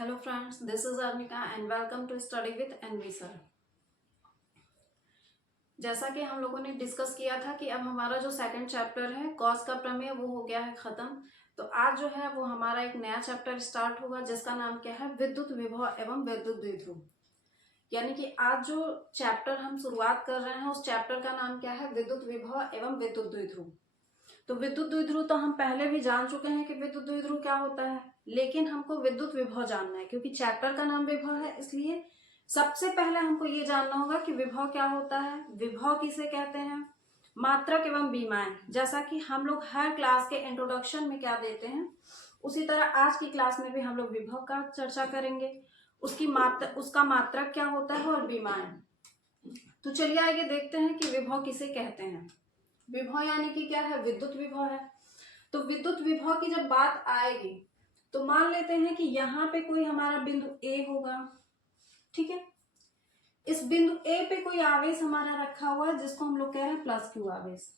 Hello friends, this is Arnika and welcome to study with NV sir. जैसा कि हम लोगों ने डिस्कस किया था कि अब हमारा जो सेकंड चैप्टर है गॉस का प्रमेय वो हो गया है खत्म। तो आज जो है वो हमारा एक नया चैप्टर स्टार्ट होगा जिसका नाम क्या है, विद्युत विभव एवं विद्युत द्विध्रुव। यानी कि आज जो चैप्टर हम शुरुआत कर रहे हैं उस चैप्टर का नाम क्या है, विद्युत विभव एवं विद्युत द्विध्रुव। तो विद्युत द्विध्रुव तो हम पहले भी जान चुके हैं कि विद्युत द्विध्रुव क्या होता है, लेकिन हमको विद्युत विभव जानना है क्योंकि चैप्टर का नाम विभव है। इसलिए सबसे पहले हमको ये जानना होगा कि विभव क्या होता है, विभव किसे कहते हैं, मात्रक एवं विमाएं। जैसा कि हम लोग हर क्लास के इंट्रोडक्शन में क्या देते हैं, उसी तरह आज की क्लास में भी हम लोग विभव का चर्चा करेंगे। उसका मात्रक क्या होता है और विमाएं। तो चलिए आगे देखते हैं कि विभव किसे कहते हैं। विभव यानी कि क्या है, विद्युत विभव है। तो विद्युत विभव की जब बात आएगी तो मान लेते हैं कि यहाँ पे कोई हमारा बिंदु ए होगा, ठीक है। इस बिंदु ए पे कोई आवेश हमारा रखा हुआ है जिसको हम लोग कह रहे हैं प्लस क्यू आवेश।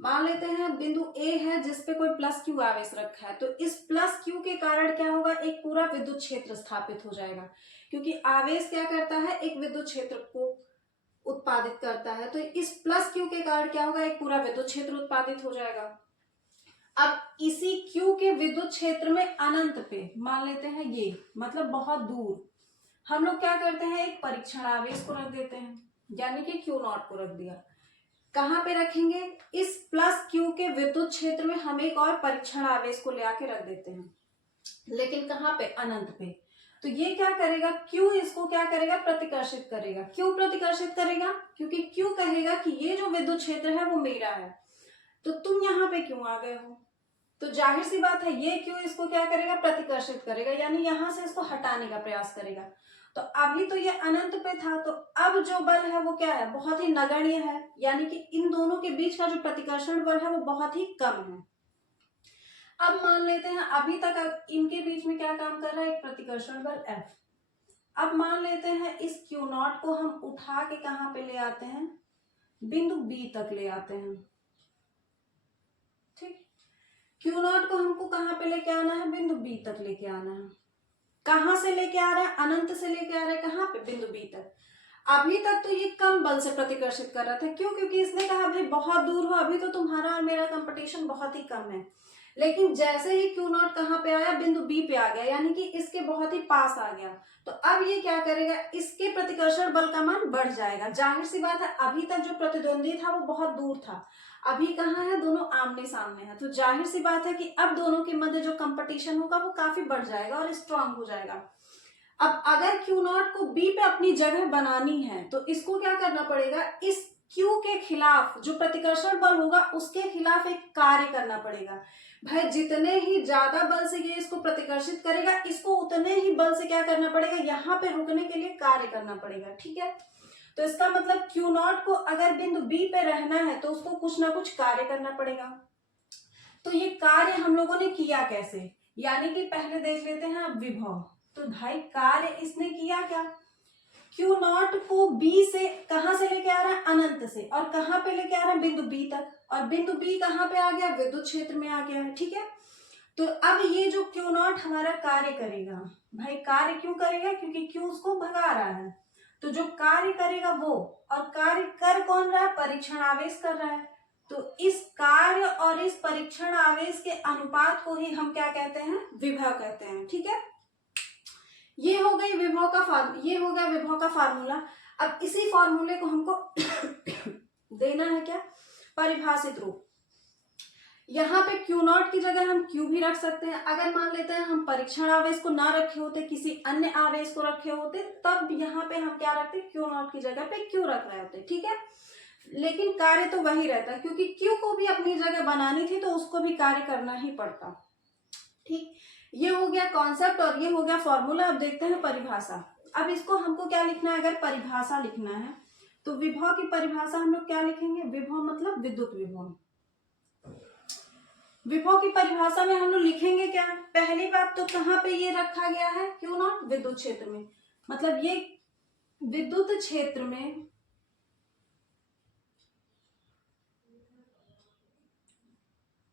मान लेते हैं बिंदु ए है जिसपे कोई प्लस क्यू आवेश रखा है, तो इस प्लस क्यू के कारण क्या होगा, एक पूरा विद्युत क्षेत्र स्थापित हो जाएगा। क्योंकि आवेश क्या करता है, एक विद्युत क्षेत्र को उत्पादित करता है। तो इस प्लस क्यू के कारण क्या होगा, एक पूरा विद्युत क्षेत्र उत्पादित हो जाएगा। अब इसी क्यू के विद्युत क्षेत्र में अनंत पे मान लेते हैं ये, मतलब बहुत दूर, हम लोग क्या करते हैं, एक परीक्षण आवेश को रख देते हैं, यानी कि क्यू नॉट को रख दिया। कहां पे रखेंगे, इस प्लस क्यू के विद्युत क्षेत्र में हम एक और परीक्षण आवेश को ले आके रख देते हैं, लेकिन कहां पे, अनंत पे। तो ये क्या करेगा, क्यू इसको क्या करेगा, प्रतिकर्षित करेगा। क्यों प्रतिकर्षित करेगा, क्योंकि क्यू कहेगा कि ये जो विद्युत क्षेत्र है वो मेरा है, तो तुम यहाँ पे क्यों आ गए हो। तो जाहिर सी बात है ये क्यू इसको क्या करेगा, प्रतिकर्षित करेगा, यानी यहां से इसको हटाने का प्रयास करेगा। तो अभी तो ये अनंत पे था, तो अब जो बल है वो क्या है, बहुत ही नगण्य है, यानी कि इन दोनों के बीच का जो प्रतिकर्षण बल है वो बहुत ही कम है। अब मान लेते हैं अभी तक इनके बीच में क्या काम कर रहा है, एक प्रतिकर्षण बल F। अब मान लेते हैं इस क्यू नॉट को हम उठा के कहां पे ले आते हैं, बिंदु B तक ले आते हैं, ठीक। क्यू नॉट को हमको कहां पे लेके आना है, बिंदु B तक लेके आना है। कहां से लेके आ रहा है, अनंत से लेके आ रहा है, कहां पे, बिंदु B तक। अभी तक तो ये कम बल से प्रतिकर्षित कर रहा था, क्यों, क्योंकि इसने कहा भाई बहुत दूर हो, अभी तो तुम्हारा और मेरा कंपटीशन बहुत ही कम है। लेकिन जैसे ही क्यू नॉट कहां पे आया, बिंदु B पे आ गया, यानी कि इसके बहुत ही पास आ गया, तो अब ये क्या करेगा, इसके प्रतिकर्षण बल का मान बढ़ जाएगा। जाहिर सी बात है अभी तक जो प्रतिद्वंदी था वो बहुत दूर था, अभी कहाँ है, दोनों आमने सामने है, तो जाहिर सी बात है कि अब दोनों के मध्य जो कंपटीशन होगा वो काफी बढ़ जाएगा और स्ट्रांग हो जाएगा। अब अगर क्यू नॉट को बी पे अपनी जगह बनानी है तो इसको क्या करना पड़ेगा, इस क्यू के खिलाफ जो प्रतिकर्षण बल होगा उसके खिलाफ एक कार्य करना पड़ेगा। भाई जितने ही ज्यादा बल से ये इसको प्रतिकर्षित करेगा, इसको उतने ही बल से क्या करना पड़ेगा, यहाँ पे रुकने के लिए कार्य करना पड़ेगा, ठीक है। तो इसका मतलब क्यू नॉट को अगर बिंदु बी पे रहना है तो उसको कुछ ना कुछ कार्य करना पड़ेगा। तो ये कार्य हम लोगों ने किया कैसे, यानी कि पहले देख लेते हैं अब विभव। तो भाई कार्य इसने किया क्या, क्यू नॉट को बी से कहां से लेके आ रहा है, अनंत से, और कहां पे लेके आ रहा है, बिंदु बी तक, और बिंदु बी कहां पे आ गया, विद्युत क्षेत्र में आ गया है, ठीक है। तो अब ये जो क्यू नॉट हमारा कार्य करेगा, भाई कार्य क्यों करेगा, क्योंकि क्यू उसको भगा रहा है, तो जो कार्य करेगा वो, और कार्य कर कौन रहा है, परीक्षण आवेश कर रहा है। तो इस कार्य और इस परीक्षण आवेश के अनुपात को ही हम क्या कहते हैं, विभव कहते हैं, ठीक है। ये हो गई विभव का ये हो गया विभव का फार्मूला। अब इसी फार्मूले को हमको देना है क्या, परिभाषित रूप। यहाँ पे क्यू नॉट की जगह हम क्यू भी रख सकते हैं। अगर मान लेते हैं हम परीक्षण आवेश को ना रखे होते, किसी अन्य आवेश को रखे होते, तब यहाँ पे हम क्या रखते, क्यू नॉट की जगह पे क्यू रख रहे होते, ठीक है। लेकिन कार्य तो वही रहता, क्योंकि क्यू को भी अपनी जगह बनानी थी तो उसको भी कार्य करना ही पड़ता, ठीक। ये हो गया कॉन्सेप्ट और ये हो गया फॉर्मूला। अब देखते हैं परिभाषा। अब इसको हमको क्या लिखना है, अगर परिभाषा लिखना है तो विभव की परिभाषा हम लोग क्या लिखेंगे, विभव मतलब विद्युत विभव। विभव की परिभाषा में हम लोग लिखेंगे क्या, पहली बात तो कहां पे ये रखा गया है, क्यू नॉट विद्युत क्षेत्र में, मतलब ये विद्युत क्षेत्र में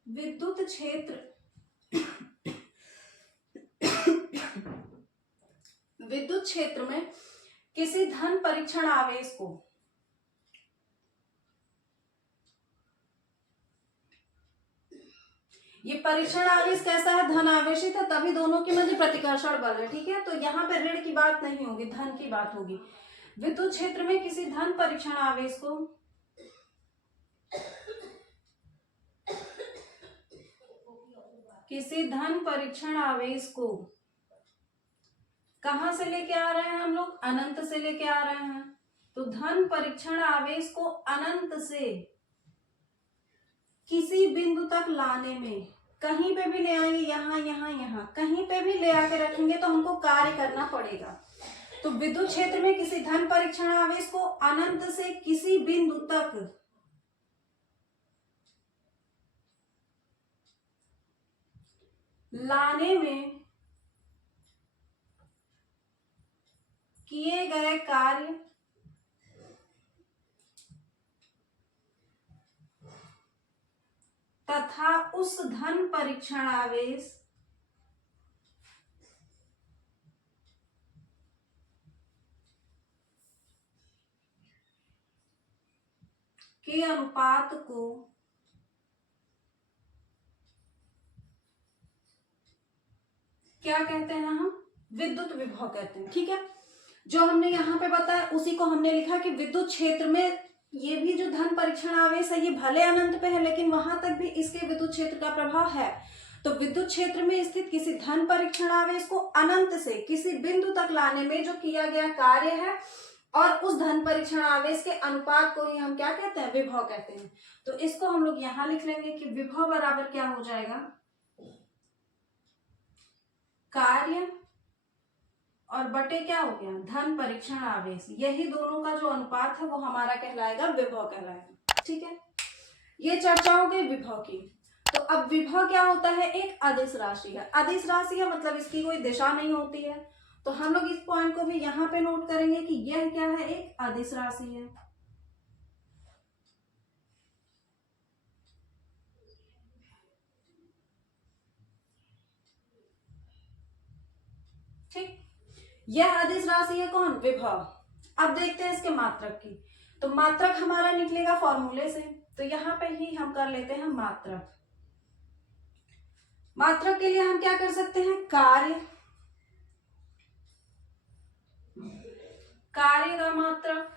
विद्युत क्षेत्र विद्युत क्षेत्र में किसी धन परीक्षण आवेश को ये परीक्षण आवेश कैसा है, धन आवेशित है, तभी दोनों के मध्य प्रतिकर्षण बल है। ठीक है, तो यहाँ पे ऋण की बात नहीं होगी, धन की बात होगी। विद्युत क्षेत्र में किसी धन परीक्षण आवेश को कहां से लेके आ रहे हैं हम लोग, अनंत से लेके आ रहे हैं। तो धन परीक्षण आवेश को अनंत से किसी बिंदु तक लाने में, कहीं पे भी ले आएंगे, यहाँ यहाँ यहाँ कहीं पे भी ले आके रखेंगे तो हमको कार्य करना पड़ेगा। तो विद्युत क्षेत्र में किसी धन परीक्षण आवेश को अनंत से किसी बिंदु तक लाने में किए गए कार्य तथा उस धन परीक्षण आवेश के अनुपात को क्या कहते हैं, हम विद्युत विभव कहते हैं। ठीक है, जो हमने यहाँ पे बताया उसी को हमने लिखा कि विद्युत क्षेत्र में ये भी जो धन परीक्षण आवेश है ये भले अनंत पे है, लेकिन वहां तक भी इसके विद्युत क्षेत्र का प्रभाव है। तो विद्युत क्षेत्र में स्थित किसी धन परीक्षण आवेश को अनंत से किसी बिंदु तक लाने में जो किया गया कार्य है और उस धन परीक्षण आवेश के अनुपात को ही हम क्या कहते हैं, विभव कहते हैं। तो इसको हम लोग यहाँ लिख लेंगे कि विभव बराबर क्या हो जाएगा, कार्य और बटे क्या हो गया, धन परीक्षण आवेश। यही दोनों का जो अनुपात है वो हमारा कहलाएगा विभव कहलाएगा। ठीक है, ये चर्चा हो गई विभव की। तो अब विभव क्या होता है, एक अदिश राशि है। अदिश राशि है मतलब इसकी कोई दिशा नहीं होती है। तो हम लोग इस पॉइंट को भी यहाँ पे नोट करेंगे कि यह क्या है, एक अदिश राशि है। ठीक, यह अदिश राशि है कौन, विभव। अब देखते हैं इसके मात्रक की। तो मात्रक हमारा निकलेगा फॉर्मूले से, तो यहाँ पे ही हम कर लेते हैं मात्रक। मात्रक के लिए हम क्या कर सकते हैं, कार्य का मात्रक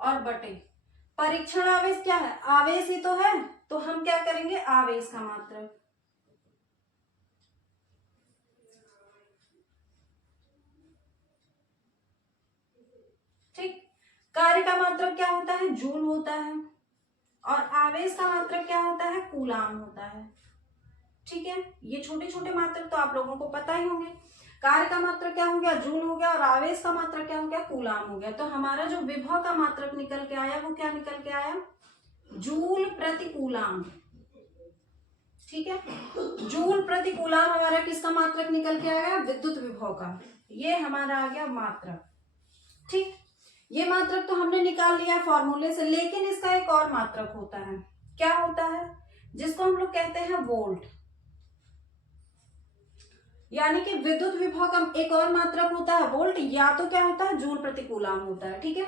और बटे परीक्षण आवेश क्या है, आवेश ही तो है, तो हम क्या करेंगे, आवेश का मात्रक। ठीक, कार्य का मात्रक क्या होता है, जूल होता है, और आवेश का मात्रक क्या होता है, कूलाम होता है। ठीक है, ये छोटे छोटे मात्रक तो आप लोगों को पता ही होंगे। कार्य का मात्रक क्या हो गया, जूल हो गया, और आवेश का मात्रक क्या हो गया, कूलाम हो गया। तो हमारा जो विभव का मात्रक निकल के आया वो क्या निकल के आया, जूल प्रति कूलाम। ठीक है, जूल प्रति कूलाम हमारा किसका मात्रक निकल के आया, विद्युत विभव का। ये हमारा आ गया मात्रक। ठीक, ये मात्रक तो हमने निकाल लिया फॉर्मूले से, लेकिन इसका एक और मात्रक होता है। क्या होता है, जिसको हम लोग कहते हैं वोल्ट। यानी कि विद्युत विभव का एक और मात्रक होता है वोल्ट, या तो क्या होता है, जूल प्रति कूलाम होता है। ठीक है,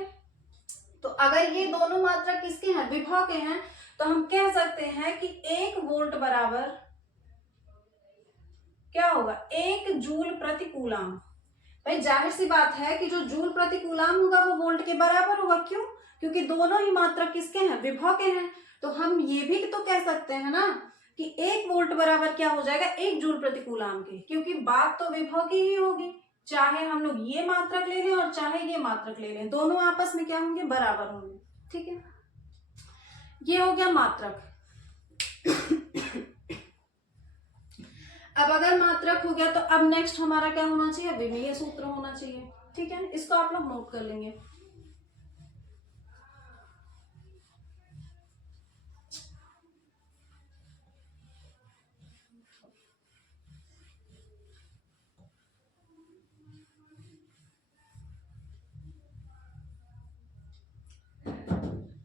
तो अगर ये दोनों मात्रक किसके हैं, विभव के हैं, तो हम कह सकते हैं कि 1 वोल्ट बराबर क्या होगा, 1 जूल प्रति कूलाम। भाई जाहिर सी बात है कि जो जूल प्रति कूलाम होगा वो वोल्ट के बराबर होगा। क्यों, क्योंकि दोनों ही मात्रक किसके हैं, विभव के हैं। तो हम ये भी तो कह सकते हैं ना कि 1 वोल्ट बराबर क्या हो जाएगा, 1 जूल प्रति कूलाम के, क्योंकि बात तो विभव की ही होगी। चाहे हम लोग ये मात्रक ले लें और चाहे ये मात्रक ले लें, दोनों आपस में क्या होंगे, बराबर होंगे। ठीक है, ये हो गया मात्रक। अब अगर मात्रक हो गया तो अब नेक्स्ट हमारा क्या होना चाहिए, विमीय सूत्र होना चाहिए। ठीक है, इसको आप लोग नोट कर लेंगे।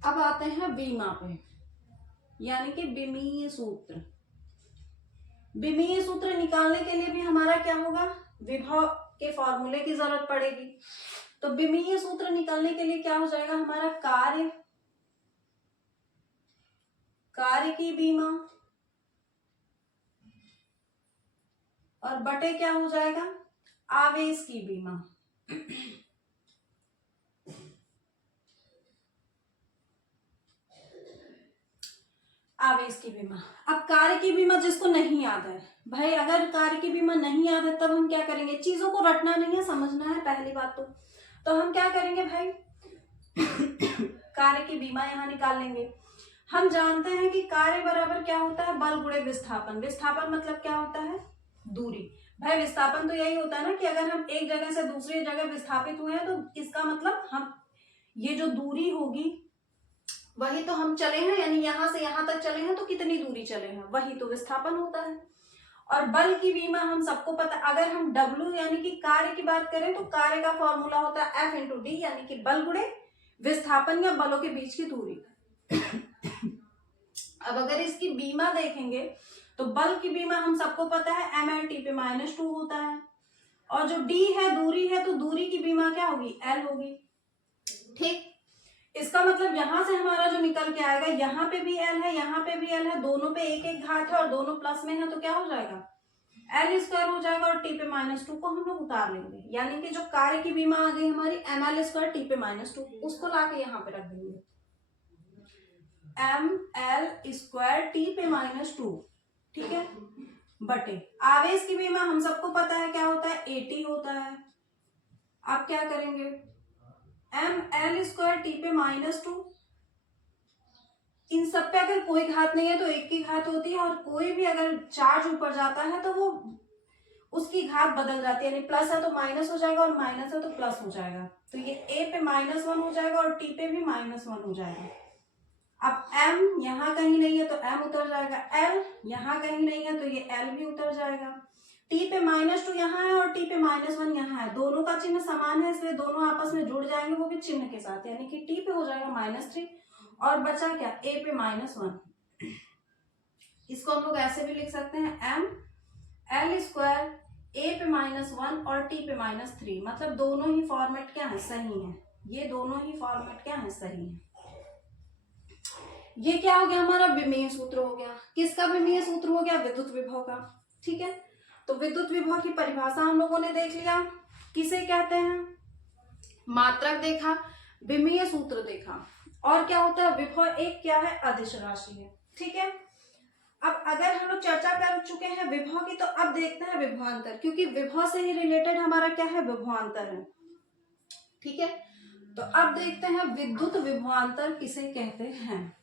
अब आते हैं विमा पे, यानी कि विमीय सूत्र। विमीय सूत्र निकालने के लिए भी हमारा क्या होगा, विभव के फॉर्मूले की जरूरत पड़ेगी। तो विमीय सूत्र निकालने के लिए क्या हो जाएगा हमारा, कार्य की बीमा और बटे क्या हो जाएगा, आवेश की बीमा। आवेश की बीमा। अब कार्य की बीमा जिसको नहीं याद है भाई, अगर कार्य की बीमा नहीं याद है तब हम क्या करेंगे, चीजों को रटना नहीं है, समझना है पहली बात तो हम क्या करेंगे भाई कार्य की बीमा यहां निकाल लेंगे। हम जानते हैं कि कार्य बराबर क्या होता है, बल गुणे विस्थापन। विस्थापन मतलब क्या होता है, दूरी। भाई विस्थापन तो यही होता है ना कि अगर हम एक जगह से दूसरी जगह विस्थापित हुए हैं तो इसका मतलब हम ये जो दूरी होगी वही तो हम चले हैं, यानी यहां से यहां तक चले हैं तो कितनी दूरी चले हैं, वही तो विस्थापन होता है। और बल की बीमा हम सबको पता, अगर हम W यानी कि कार्य की बात करें तो कार्य का फॉर्मूला होता है F इंटू डी, यानी कि बल गुणे विस्थापन या बलों के बीच की दूरी। अब अगर इसकी बीमा देखेंगे तो बल की बीमा हम सबको पता है ml/T/-2 होता है, और जो d है दूरी है, तो दूरी की बीमा क्या होगी, L होगी। ठीक, इसका मतलब यहां से हमारा जो निकल के आएगा, यहाँ पे भी L है, यहाँ पे भी L है, दोनों पे एक एक घात है और दोनों प्लस में है, तो क्या हो जाएगा, L² हो जाएगा और T/-2 को हम लोग उतार लेंगे, यानी कि जो कार्य की बीमा आ गई हमारी ml² T/-2, उसको लाके यहाँ पे रख देंगे ml² T/-2, ठीक है, बटे आवेश की बीमा हम सबको पता है क्या होता है, AT होता है। आप क्या करेंगे, ml² T/-2, इन सब पे अगर कोई घात नहीं है तो एक की घात होती है, और कोई भी अगर चार्ज ऊपर जाता है तो वो उसकी घात बदल जाती है, यानी प्लस है तो माइनस हो जाएगा और माइनस है तो प्लस हो जाएगा, तो ये A पे -1 हो जाएगा और T पे भी -1 हो जाएगा। अब M यहाँ कहीं नहीं है तो M उतर जाएगा, L यहाँ कहीं नहीं है तो ये L भी उतर जाएगा, T पे -2 यहाँ है और T पे -1 यहाँ है, दोनों का चिन्ह समान है इसलिए दोनों आपस में जुड़ जाएंगे, वो भी चिन्ह के साथ, यानी कि T पे हो जाएगा -3 और बचा क्या, A पे -1। इसको हम लोग ऐसे भी लिख सकते हैं ml² A पे -1 और T पे -3, मतलब दोनों ही फॉर्मेट क्या है, सही है, ये दोनों ही फॉर्मेट क्या है, सही है। ये क्या हो गया हमारा, विमीय सूत्र हो गया। किसका विमीय सूत्र हो गया, विद्युत विभव का। ठीक है, तो विद्युत विभव की परिभाषा हम लोगों ने देख लिया, किसे कहते हैं, मात्रक देखा, विमीय सूत्र देखा, और क्या होता है, विभव एक क्या है, अदिश राशि है। ठीक है, अब अगर हम लोग चर्चा कर चुके हैं विभव की, तो अब देखते हैं विभवांतर, क्योंकि विभव से ही रिलेटेड हमारा क्या है, विभवांतर है। ठीक है, तो अब देखते हैं विद्युत विभवांतर किसे कहते हैं।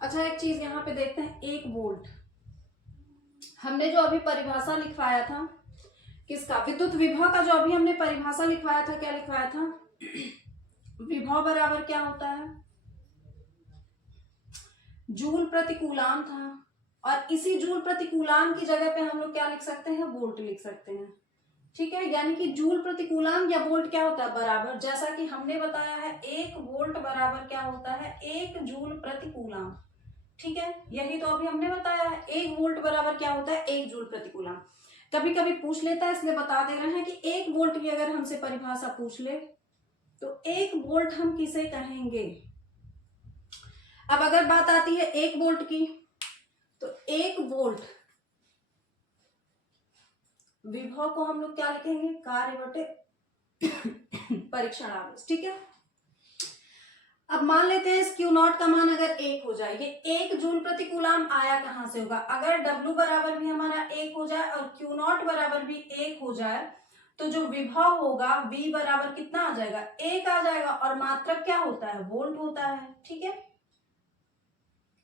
अच्छा, एक चीज यहाँ पे देखते हैं, 1 वोल्ट, हमने जो अभी परिभाषा लिखवाया था किसका, विद्युत विभव का, जो अभी हमने परिभाषा लिखवाया था, क्या लिखवाया था, विभव बराबर क्या होता है, जूल प्रति कूलाम था, और इसी जूल प्रति कूलाम की जगह पे हम लोग क्या लिख सकते हैं, वोल्ट लिख सकते हैं। ठीक है, यानी कि जूल प्रति कूलाम या वोल्ट क्या होता है, बराबर, जैसा कि हमने बताया है 1 वोल्ट बराबर क्या होता है, 1 जूल प्रति कूलाम। ठीक है, यही तो अभी हमने बताया है, 1 वोल्ट बराबर क्या होता है, 1 जूल प्रति कूलाम। कभी कभी पूछ लेता है, इसलिए बता दे रहे हैं कि 1 वोल्ट की अगर हमसे परिभाषा पूछ ले तो 1 वोल्ट हम किसे कहेंगे। अब अगर बात आती है 1 वोल्ट की, तो 1 वोल्ट विभव को हम लोग क्या लिखेंगे, कार्य बटे परीक्षण आवेश। ठीक है, अब मान लेते हैं इस Q0 का मान अगर 1 हो जाए, ये 1 जूल प्रति कूलाम आया कहां से होगा, अगर W बराबर भी हमारा 1 हो जाए और Q0 बराबर भी 1 हो जाए, तो जो विभव होगा V बराबर कितना आ जाएगा, 1 आ जाएगा, और मात्रक क्या होता है, वोल्ट होता है। ठीक है,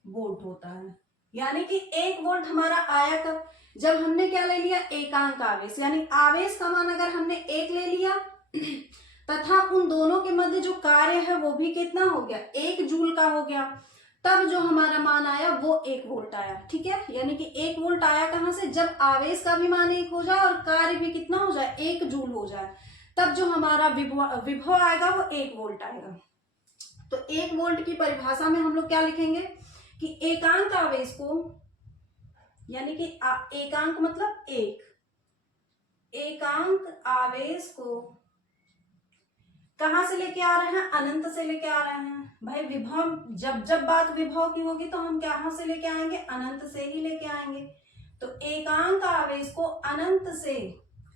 वोल्ट होता है, यानी कि 1 वोल्ट हमारा आया कब, जब हमने क्या ले लिया, एकांक आवेश, यानी आवेश का मान अगर हमने 1 ले लिया तथा उन दोनों के मध्य जो कार्य है वो भी कितना हो गया, 1 जूल का हो गया, तब जो हमारा मान आया वो 1 वोल्ट आया। ठीक है, यानी कि 1 वोल्ट आया कहां से, जब आवेश का भी मान 1 हो जाए और कार्य भी कितना हो जाए, 1 जूल हो जाए, तब जो हमारा विभव आएगा वो 1 वोल्ट आएगा। तो 1 वोल्ट की परिभाषा में हम लोग क्या लिखेंगे कि एकांक आवेश को, यानी कि एकांक मतलब एकांक आवेश को कहां से लेके आ रहे हैं, अनंत से लेके आ रहे हैं। भाई विभव, जब बात विभव की होगी तो हम कहां से लेके आएंगे, अनंत से ही लेके आएंगे। तो एकांक आवेश को अनंत से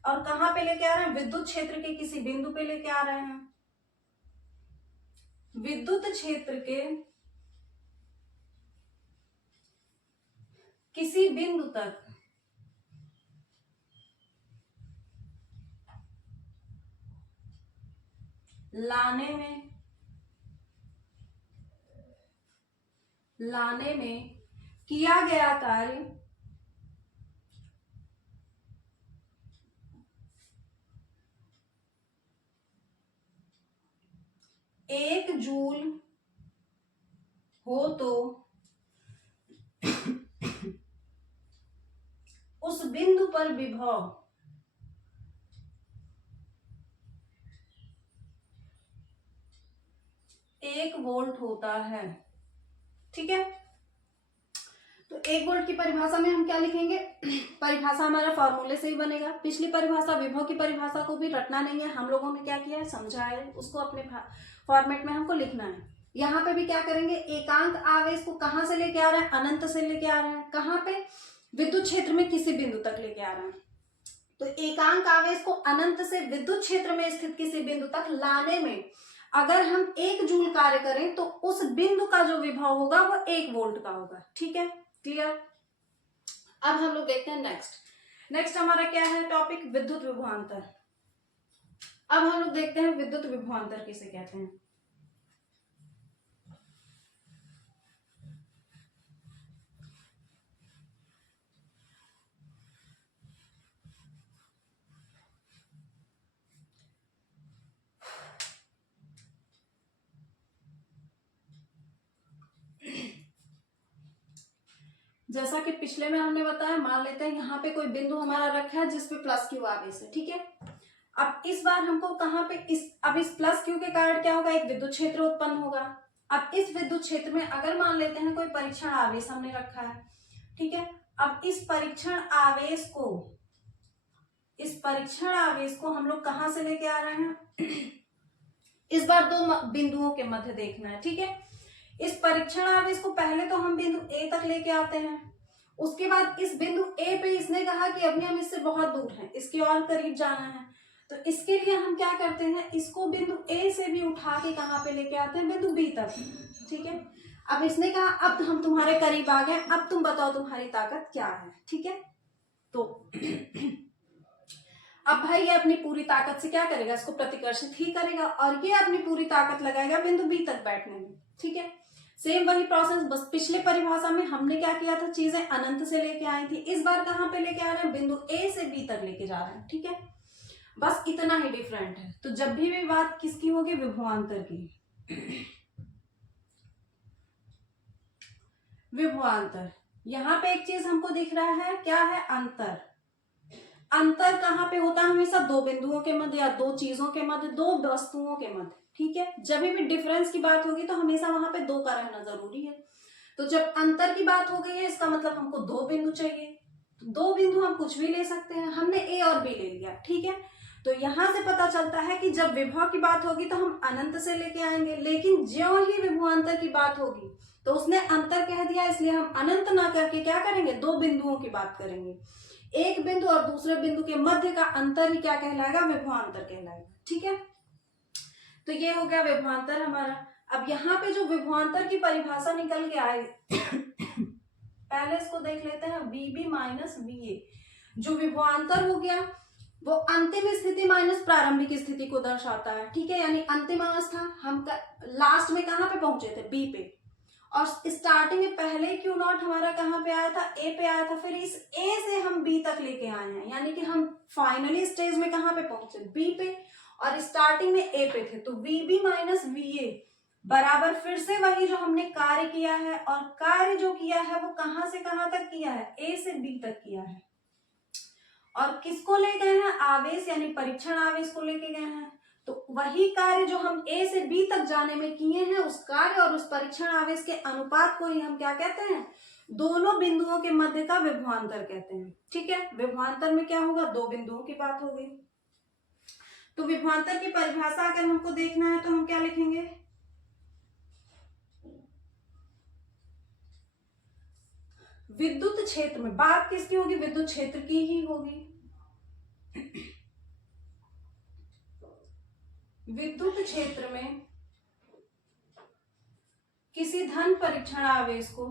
और कहां पे लेके आ रहे हैं, विद्युत क्षेत्र के किसी बिंदु पे लेके आ रहे हैं, विद्युत क्षेत्र के किसी बिंदु तक लाने में किया गया कार्य 1 जूल हो तो उस बिंदु पर विभव 1 वोल्ट होता है। ठीक है, तो 1 वोल्ट की परिभाषा में हम क्या लिखेंगे, परिभाषा हमारा फॉर्मूले से ही बनेगा। पिछली परिभाषा विभव की परिभाषा को भी रटना नहीं है, हम लोगों ने क्या किया है, समझा है, उसको अपने फॉर्मेट में हमको लिखना है। यहाँ पे भी क्या करेंगे, एकांक आवेश को कहां से लेके आ रहे हैं, अनंत से लेके आ रहे हैं, कहां पे, विद्युत क्षेत्र में किसी बिंदु तक लेके आ रहे हैं। तो एकांक आवेश को अनंत से विद्युत क्षेत्र में स्थित किसी बिंदु तक लाने में अगर हम 1 जूल कार्य करें तो उस बिंदु का जो विभव होगा वो 1 वोल्ट का होगा। ठीक है, क्लियर। अब हम लोग देखते हैं नेक्स्ट हमारा क्या है टॉपिक, विद्युत विभवांतर। अब हम लोग देखते हैं विद्युत विभवांतर किसे कहते हैं। जैसा कि पिछले में हमने बताया, मान लेते हैं यहाँ पे कोई बिंदु हमारा रखा है जिसपे प्लस क्यू आवेश है। ठीक है, अब इस बार हमको कहाँ पे अब इस प्लस क्यू के कारण क्या होगा, एक विद्युत क्षेत्र उत्पन्न होगा। अब इस विद्युत क्षेत्र में अगर मान लेते हैं कोई परीक्षण आवेश हमने रखा है, ठीक है, अब इस परीक्षण आवेश को हम लोग कहां से लेके आ रहे हैं, इस बार 2 बिंदुओं के मध्य देखना है। ठीक है, इस परीक्षण आवेश को पहले तो हम बिंदु ए तक लेके आते हैं, उसके बाद इस बिंदु ए पे इसने कहा कि अभी हम इससे बहुत दूर हैं, इसके और करीब जाना है, तो इसके लिए हम क्या करते हैं, इसको बिंदु ए से भी उठा के कहां पे लेके आते हैं, बिंदु बी तक। ठीक है, अब इसने कहा अब हम तुम्हारे करीब आ गए, अब तुम बताओ तुम्हारी ताकत क्या है। ठीक है, तो अब भाई ये अपनी पूरी ताकत से क्या करेगा, इसको प्रतिकर्षित ही करेगा और ये अपनी पूरी ताकत लगाएगा बिंदु बी तक बैठने में। ठीक है, सेम वही प्रोसेस, बस पिछले परिभाषा में हमने क्या किया था, चीजें अनंत से लेके आई थी, इस बार कहां पे लेके आ रहे हैं, बिंदु ए से बी तक लेके जा रहे हैं। ठीक है, बस इतना ही डिफरेंट है। तो जब भी बात किसकी होगी, विभवांतर की। विभवांतर, यहाँ पे एक चीज हमको दिख रहा है, क्या है, अंतर कहाँ पे होता है, हमेशा 2 बिंदुओं के मध्य या 2 चीजों के मध्य, 2 वस्तुओं के मध्य। ठीक है, जब भी डिफरेंस की बात होगी तो हमेशा वहां पे 2 का रहना जरूरी है। तो जब अंतर की बात हो गई है, इसका मतलब हमको 2 बिंदु चाहिए। तो 2 बिंदु हम कुछ भी ले सकते हैं, हमने ए और बी ले लिया। ठीक है, तो यहां से पता चलता है कि जब विभव की बात होगी तो हम अनंत से लेके आएंगे, लेकिन ज्यों ही विभवांतर की बात होगी तो उसने अंतर कह दिया, इसलिए हम अनंत ना करके क्या करेंगे, 2 बिंदुओं की बात करेंगे। एक बिंदु और दूसरे बिंदु के मध्य का अंतर ही क्या कहलाएगा, विभवांतर कहलाएगा। ठीक है, तो ये हो गया विभवांतर हमारा। अब यहाँ पे जो विभवांतर की परिभाषा निकल के आए पहले इसको देख लेते हैं, VB माइनस VA। जो विभवांतर हो गया वो अंतिम स्थिति माइनस प्रारंभिक स्थिति को दर्शाता है। ठीक है, यानी अंतिम अवस्था हम लास्ट में कहां पे पहुंचे थे, बी पे, और स्टार्टिंग में पहले क्यू नॉट हमारा कहां पे आया था, ए पे आया था, फिर इस ए से हम बी तक लेके आए हैं, यानी कि हम फाइनली स्टेज में कहां पे पहुंचे, बी पे, और स्टार्टिंग में ए पे थे। तो VB माइनस VA बराबर फिर से वही जो हमने कार्य किया है, और कार्य जो किया है वो कहां से कहां तक किया है, ए से बी तक किया है। और किसको ले गए हैं, आवेश यानी परीक्षण आवेश को लेके गए हैं। तो वही कार्य जो हम ए से बी तक जाने में किए हैं, उस कार्य और उस परीक्षण आवेश के अनुपात को ही हम क्या कहते हैं, दोनों बिंदुओं के मध्य का विभवांतर कहते हैं। ठीक है, विभवांतर में क्या होगा, दो बिंदुओं की बात होगी। तो विभवांतर की परिभाषा अगर हमको देखना है तो हम क्या लिखेंगे, विद्युत क्षेत्र में, बात किसकी होगी, विद्युत क्षेत्र की ही होगी। विद्युत क्षेत्र में किसी धन परीक्षण आवेश को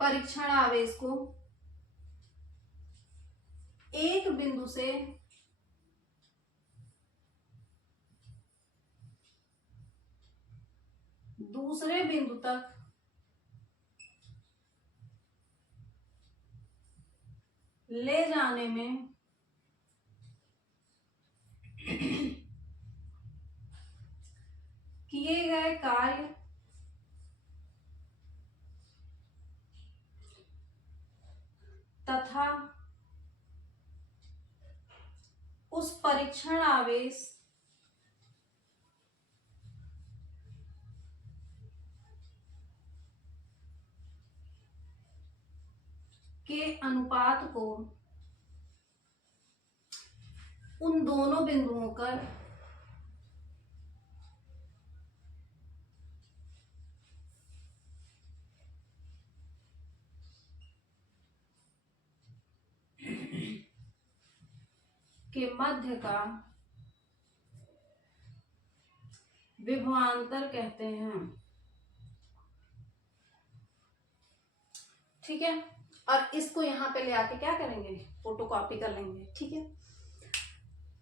परीक्षण आवेश को एक बिंदु से दूसरे बिंदु तक ले जाने में किए गए कार्य तथा उस परीक्षण आवेश के अनुपात को उन दोनों बिंदुओं पर के मध्य का विभवांतर कहते हैं। ठीक है, और इसको यहाँ पे ले आके क्या करेंगे, फोटोकॉपी कर लेंगे। ठीक है,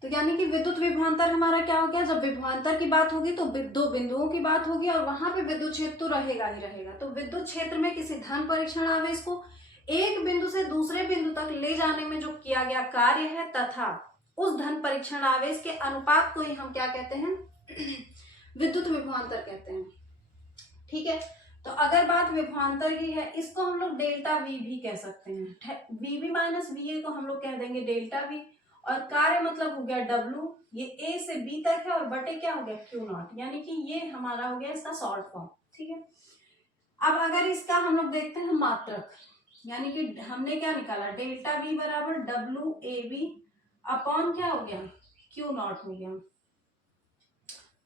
तो यानी कि विद्युत विभवांतर हमारा क्या हो गया, जब विभवांतर की बात होगी तो दो बिंदुओं की बात होगी और वहां पे विद्युत क्षेत्र तो रहेगा ही रहेगा। तो विद्युत क्षेत्र में किसी धन परीक्षण आवेश को एक बिंदु से दूसरे बिंदु तक ले जाने में जो किया गया कार्य है तथा उस धन परीक्षण आवेश के अनुपात को ही हम क्या कहते हैं, विद्युत विभवांतर कहते हैं। ठीक है, तो अगर बात विभवांतर की है, इसको हम लोग डेल्टा वी भी कह सकते हैं। वीबी माइनस वीए को हम लोग कह देंगे डेल्टा वी, और कार्य मतलब हो गया डब्ल्यू, ये ए से बी तक है, और बटे क्या हो गया क्यू नॉट, यानी कि ये हमारा हो गया इसका शॉर्ट फॉर्म। ठीक है, अब अगर इसका हम लोग देखते हैं मात्रक, यानी कि हमने क्या निकाला, डेल्टा वी बराबर डब्ल्यू ए बी अपॉन क्या हो गया, क्यू नॉट हो गया,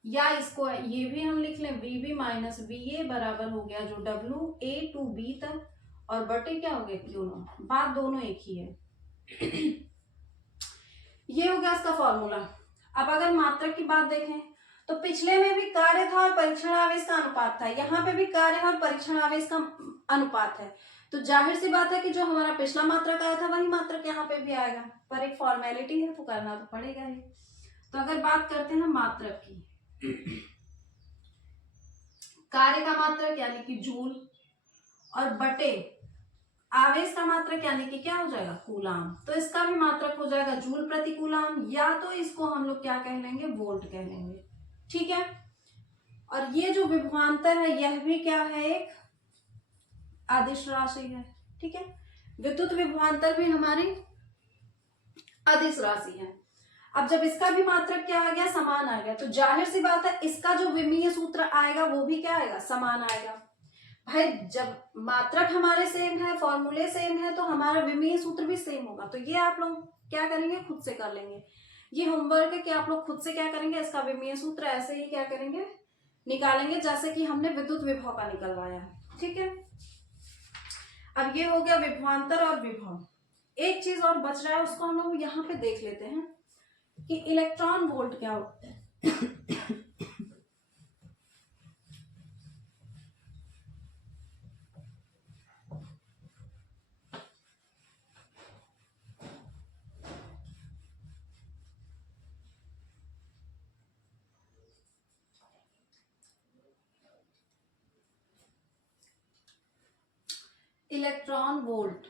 या इसको ये भी हम लिख लें, V B minus V A बराबर हो गया जो डब्ल्यू ए टू बी तक, और बटे क्या हो गया क्यू नॉट, बात दोनों एक ही है। ये हो गया इसका फॉर्मूला। अब अगर मात्रक की बात देखें तो पिछले में भी कार्य था और परीक्षण आवेश का अनुपात था, यहाँ पे भी कार्य और परीक्षण आवेश का अनुपात है। तो जाहिर सी बात है कि जो हमारा पिछला मात्रक आया था वही मात्रक यहाँ पे भी आएगा, पर एक फॉर्मेलिटी है तो करना तो पड़ेगा ही। तो अगर बात करते हैं मात्रक की, कार्य का मात्रक यानी कि जूल, और बटे आवेश का मात्रक यानी कि क्या हो जाएगा, कूलाम, तो इसका भी मात्रक हो जाएगा जूल प्रति कूलाम, या तो इसको हम लोग क्या कह लेंगे, वोल्ट कह लेंगे। ठीक है, और ये जो विभवांतर है यह भी क्या है, एक अदिश राशि है। ठीक है, विद्युत विभवांतर भी हमारी अदिश राशि है। अब जब इसका भी मात्रक क्या आ गया, समान आ गया, तो जाहिर सी बात है इसका जो विमीय सूत्र आएगा वो भी क्या आएगा, समान आएगा। भाई जब मात्रक हमारे सेम है, फॉर्मूले सेम है, तो हमारा विमीय सूत्र भी सेम होगा। तो ये आप लोग क्या करेंगे, खुद से कर लेंगे, ये होमवर्क है कि आप लोग खुद से क्या करेंगे, इसका विमीय सूत्र ऐसे ही क्या करेंगे, निकालेंगे जैसे कि हमने विद्युत विभव का निकलवाया। ठीक है, अब ये हो गया विभवांतर और विभव। एक चीज और बच रहा है, उसको हम लोग यहाँ पे देख लेते हैं कि इलेक्ट्रॉन वोल्ट क्या होता है। Electron volt.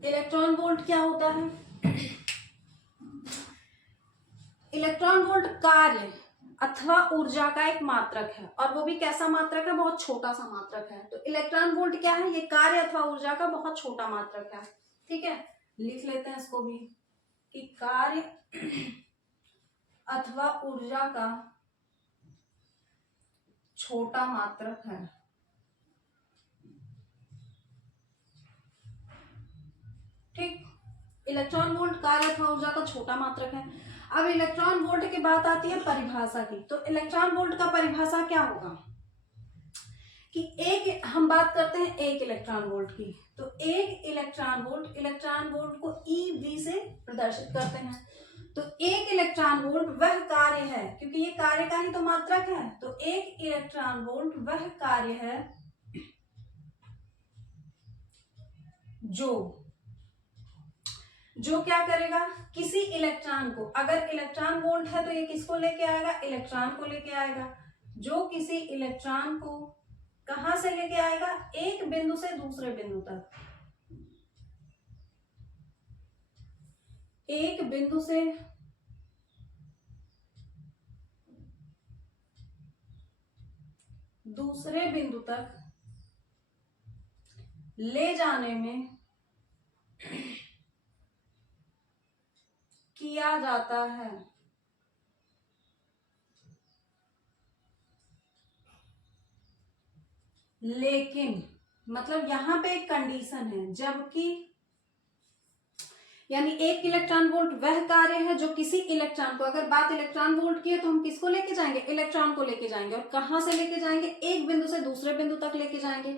इलेक्ट्रॉन वोल्ट क्या होता है? इलेक्ट्रॉन वोल्ट कार्य अथवा ऊर्जा का एक मात्रक है, और वो भी कैसा मात्रक है? बहुत छोटा सा मात्रक है। तो इलेक्ट्रॉन वोल्ट क्या है? ये कार्य अथवा ऊर्जा का बहुत छोटा मात्रक है। ठीक है, लिख लेते हैं इसको भी कि कार्य अथवा ऊर्जा का छोटा मात्रक है। ठीक, इलेक्ट्रॉन वोल्ट कार्य अथवा ऊर्जा का छोटा मात्रक है। अब इलेक्ट्रॉन वोल्ट की बात आती है परिभाषा की। तो इलेक्ट्रॉन वोल्ट का परिभाषा क्या होगा कि एक, हम बात करते हैं एक इलेक्ट्रॉन वोल्ट की। तो एक इलेक्ट्रॉन वोल्ट को EV से प्रदर्शित करते हैं। तो एक इलेक्ट्रॉन वोल्ट वह कार्य है, क्योंकि ये कार्य का ही तो मात्रक है। तो एक इलेक्ट्रॉन वोल्ट वह कार्य है जो क्या करेगा? किसी इलेक्ट्रॉन को, अगर इलेक्ट्रॉन वोल्ट है तो ये किसको लेके आएगा? इलेक्ट्रॉन को लेके आएगा। जो किसी इलेक्ट्रॉन को कहां से लेके आएगा? एक बिंदु से दूसरे बिंदु तक। एक बिंदु से दूसरे बिंदु तक ले जाने में किया जाता है। लेकिन मतलब यहां पे एक कंडीशन है, जबकि यानी एक इलेक्ट्रॉन वोल्ट वह कार्य है जो किसी इलेक्ट्रॉन को, अगर बात इलेक्ट्रॉन वोल्ट की है तो हम किसको लेके जाएंगे? इलेक्ट्रॉन को लेके जाएंगे। और कहां से लेके जाएंगे? एक बिंदु से दूसरे बिंदु तक लेके जाएंगे।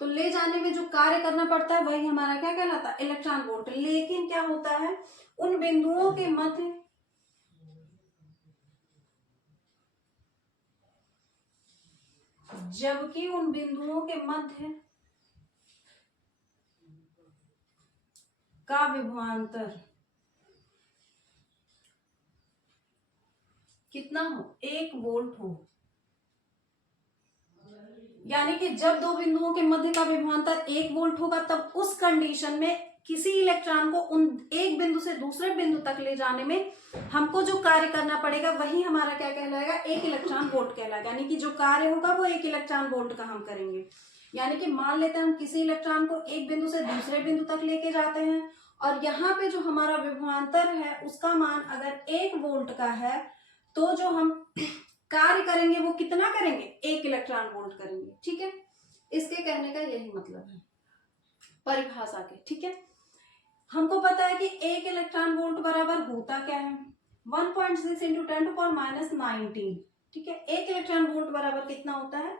तो ले जाने में जो कार्य करना पड़ता है वही हमारा क्या कहलाता है? Electron volt. लेकिन क्या होता है, उन बिंदुओं के मध्य जबकि उन बिंदुओं के मध्य का विभवांतर कितना हो? 1 वोल्ट हो। यानी कि जब दो बिंदुओं के मध्य का विभवांतर 1 वोल्ट होगा, तब उस कंडीशन में किसी इलेक्ट्रॉन को उन एक बिंदु से दूसरे बिंदु तक ले जाने में हमको जो कार्य करना पड़ेगा वही हमारा क्या कहलाएगा? 1 इलेक्ट्रॉन वोल्ट कहलाएगा। यानी कि जो कार्य होगा वो 1 इलेक्ट्रॉन वोल्ट का हम करेंगे। यानी कि मान लेते हैं हम किसी इलेक्ट्रॉन को एक बिंदु से दूसरे बिंदु तक लेके जाते हैं, और यहाँ पे जो हमारा विभवांतर है उसका मान अगर 1 वोल्ट का है, तो जो हम कार्य करेंगे वो कितना करेंगे? 1 इलेक्ट्रॉन वोल्ट करेंगे। ठीक है, इसके कहने का यही मतलब है परिभाषा के। ठीक है, हमको पता है कि 1 इलेक्ट्रॉन वोल्ट बराबर होता क्या है? 1.6 इंटू 10⁻19। ठीक है, 1 इलेक्ट्रॉन वोल्ट बराबर कितना होता है?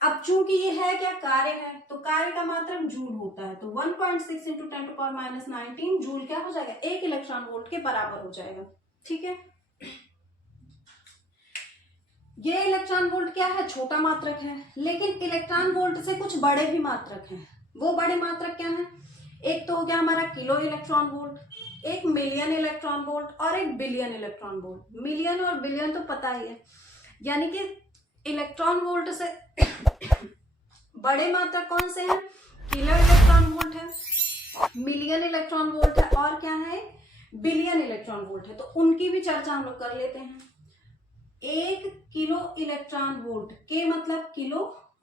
अब चूंकि ये है क्या? कार्य है, तो कार्य का मात्रक जूल होता है। तो 1.6 इंटू 10⁻19 जूल क्या हो जाएगा? 1 इलेक्ट्रॉन वोल्ट के बराबर हो जाएगा। ठीक है, ये इलेक्ट्रॉन वोल्ट क्या है? छोटा मात्रक है। लेकिन इलेक्ट्रॉन वोल्ट से कुछ बड़े भी मात्रक हैं। वो बड़े मात्रक क्या हैं? एक तो हो गया हमारा किलो इलेक्ट्रॉन वोल्ट, एक मिलियन इलेक्ट्रॉन वोल्ट, और एक बिलियन इलेक्ट्रॉन वोल्ट। मिलियन और बिलियन तो पता ही है। यानी कि इलेक्ट्रॉन वोल्ट से बड़े मात्रक कौन से हैं? किलो इलेक्ट्रॉन वोल्ट है, मिलियन इलेक्ट्रॉन वोल्ट है, और क्या है? बिलियन इलेक्ट्रॉन वोल्ट है। तो उनकी भी चर्चा हम लोग कर लेते हैं। 1 किलो इलेक्ट्रॉन वोल्ट के मतलब किलो,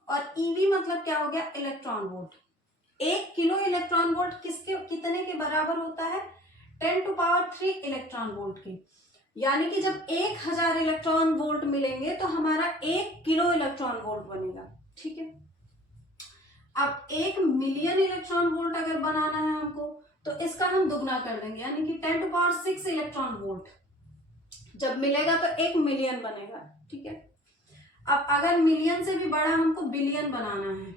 और ईवी मतलब क्या हो गया? Electron volt. 1 kilo electron volt कितने के बराबर होता है? 10⁻³ इलेक्ट्रॉन वोल्ट के। यानी कि जब 1000 इलेक्ट्रॉन वोल्ट मिलेंगे तो हमारा 1 किलो इलेक्ट्रॉन वोल्ट बनेगा। ठीक है, अब 1 मिलियन इलेक्ट्रॉन वोल्ट अगर बनाना है हमको, तो इसका हम दुगना कर देंगे, यानी कि 10⁻6 इलेक्ट्रॉन वोल्ट जब मिलेगा तो 1 मिलियन बनेगा। ठीक है, अब अगर मिलियन से भी बड़ा हमको बिलियन बनाना है,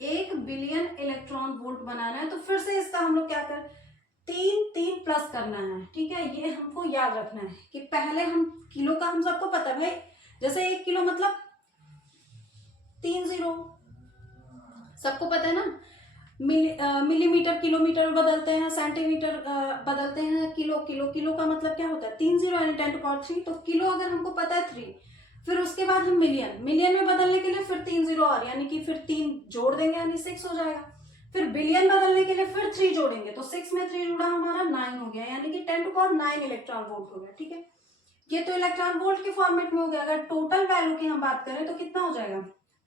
1 बिलियन इलेक्ट्रॉन वोल्ट बनाना है, तो फिर से इसका हम लोग क्या कर 3 प्लस करना है। ठीक है, ये हमको याद रखना है कि पहले हम किलो का, हम सबको पता है भाई, जैसे 1 किलो मतलब 3 0, सबको पता है ना। मिलीमीटर किलोमीटर बदलते हैं, सेंटीमीटर बदलते हैं, किलो किलो किलो का मतलब क्या होता है 3 जीरो यानी 10⁻3। तो किलो अगर हमको पता है 3, फिर उसके बाद हम मिलियन में बदलने के लिए फिर 3 जीरो और यानी कि फिर 3 जोड़ देंगे यानी 6 हो जाएगा। फिर बिलियन बदलने के लिए फिर 3 जोड़ेंगे तो 6 में 3 जुड़ा हमारा 9 हो गया यानी कि 10⁹ इलेक्ट्रॉन वोल्ट हो गया। ठीक है, ये तो इलेक्ट्रॉन वोल्ट के फॉर्मेट में हो गया। अगर टोटल वैल्यू की हम बात करें तो कितना हो जाएगा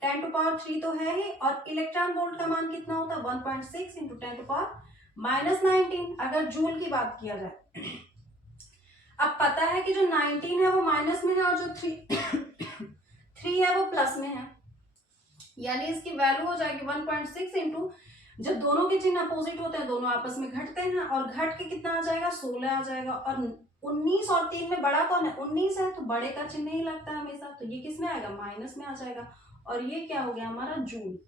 10⁻3 तो है ही, और इलेक्ट्रॉन वोल्ट का मान कितना होता है 1.6 इंटू 10⁻19 अगर जूल की बात किया जाए। अब पता है कि जो 19 है वो माइनस में है और जो 3 है वो प्लस में है, यानी इसकी वैल्यू हो जाएगी 1.6 इंटू, जब दोनों के चिन्ह अपोजिट होते हैं दोनों आपस में घटते हैं और घट के कितना आ जाएगा 16 आ जाएगा। और 19 और 3 में बड़ा कौन है 19 है, तो बड़े का चिन्ह ही लगता है हमेशा, तो ये किस में आएगा माइनस में आ जाएगा। और ये क्या हो गया हमारा जूल,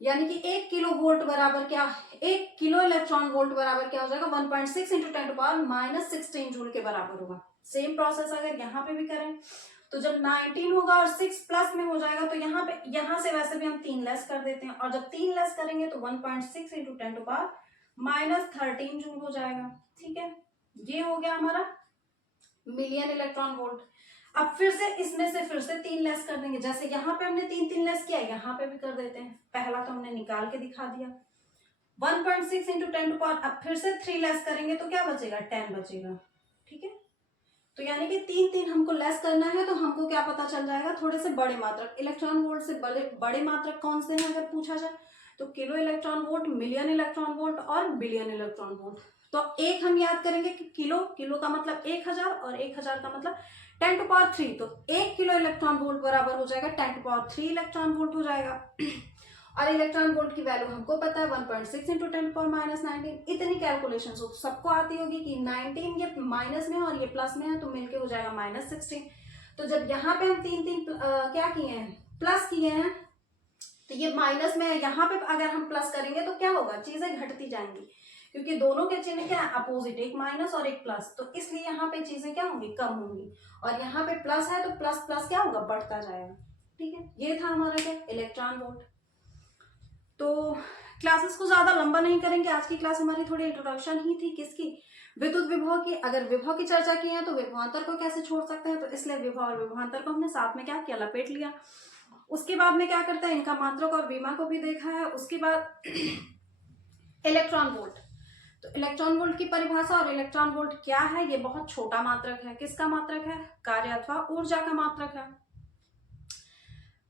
यानी कि 1 किलो वोल्ट बराबर क्या 1 किलो इलेक्ट्रॉन वोल्ट बराबर क्या हो जाएगा 1.6 इंटू 10⁻16 जूल के बराबर होगा। सेम प्रोसेस अगर यहाँ पे भी करें तो जब 19 होगा और 6 प्लस में हो जाएगा तो यहाँ से वैसे भी हम 3 लेस कर देते हैं, और जब 3 लेस करेंगे तो 1.6 इंटू 10⁻13 जूल हो जाएगा। ठीक है, ये हो गया हमारा मिलियन इलेक्ट्रॉन वोल्ट। अब फिर से इसमें से फिर से 3 लेस कर देंगे, जैसे यहाँ पे हमने 3 लेस किया यहाँ पे भी कर देते हैं। पहला तो हमने निकाल के दिखा दिया 1.6 इंटू 10⁻, अब फिर से 3 लेस करेंगे तो क्या बचेगा 10 बचेगा। ठीक है, तो यानी कि 3 हमको लेस करना है, तो हमको क्या पता चल जाएगा थोड़े से बड़े मात्रक इलेक्ट्रॉन वोल्ट से बड़े मात्रक कौन से हैं अगर पूछा जाए तो kilo electron volt, million electron volt और बिलियन इलेक्ट्रॉन वोल्ट। तो एक हम याद करेंगे कि किलो का मतलब 1000 और 1000 का मतलब 10⁻3, तो 1 किलो इलेक्ट्रॉन वोल्ट बराबर हो जाएगा 10⁻3 इलेक्ट्रॉन वोल्ट हो जाएगा। और इलेक्ट्रॉन वोल्ट की वैल्यू हमको पता है 1.6 इंटू 10⁻19। इतनी कैलकुलेशन तो सबको आती होगी कि 19 ये माइनस में है और ये प्लस में है तो मिलके हो जाएगा -16। तो जब यहाँ पे हम 3 क्या किए हैं प्लस किए हैं तो ये माइनस में है, यहाँ पे अगर हम प्लस करेंगे तो क्या होगा चीजें घटती जाएंगी, क्योंकि दोनों के चिन्ह क्या है अपोजिट, एक माइनस और एक प्लस, तो इसलिए यहाँ पे चीजें क्या होंगी कम होंगी। और यहाँ पे प्लस है तो प्लस प्लस क्या होगा बढ़ता जाएगा। ठीक है, ये था हमारा क्या इलेक्ट्रॉन वोल्ट। तो क्लासेस को ज्यादा लंबा नहीं करेंगे, आज की क्लास हमारी थोड़ी इंट्रोडक्शन ही थी किसकी विद्युत विभव की। अगर विभव की चर्चा की है तो विभवांतर को कैसे छोड़ सकते हैं, तो इसलिए विभव और विभवांतर को हमने साथ में क्या किया लपेट लिया। उसके बाद में क्या करते हैं इनका मात्रक और विमा को भी देखा है। उसके बाद इलेक्ट्रॉन वोल्ट, तो इलेक्ट्रॉन वोल्ट की परिभाषा और इलेक्ट्रॉन वोल्ट क्या है, ये बहुत छोटा मात्रक है। किसका मात्रक है कार्य अथवा ऊर्जा का मात्रक है।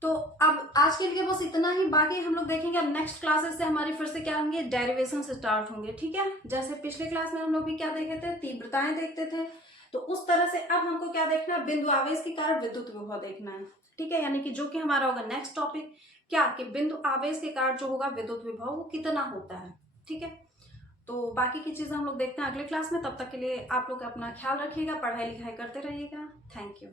तो अब आज के लिए बस इतना ही, बाकी हम लोग देखेंगे अब नेक्स्ट क्लासेस से हमारी फिर से क्या होंगे डेरिवेशन से स्टार्ट होंगे। ठीक है, जैसे पिछले क्लास में हम लोग भी क्या देखे थे तीव्रताएं देखते थे, तो उस तरह से अब हमको क्या देखना है बिंदु आवेश के कारण विद्युत विभव देखना है। ठीक है, यानी कि जो कि हमारा होगा नेक्स्ट टॉपिक क्या कि बिंदु आवेश के कारण जो होगा विद्युत विभव वो कितना होता है। ठीक है, तो बाकी की चीजें हम लोग देखते हैं अगले क्लास में। तब तक के लिए आप लोग अपना ख्याल रखिएगा, पढ़ाई लिखाई करते रहिएगा। Thank you.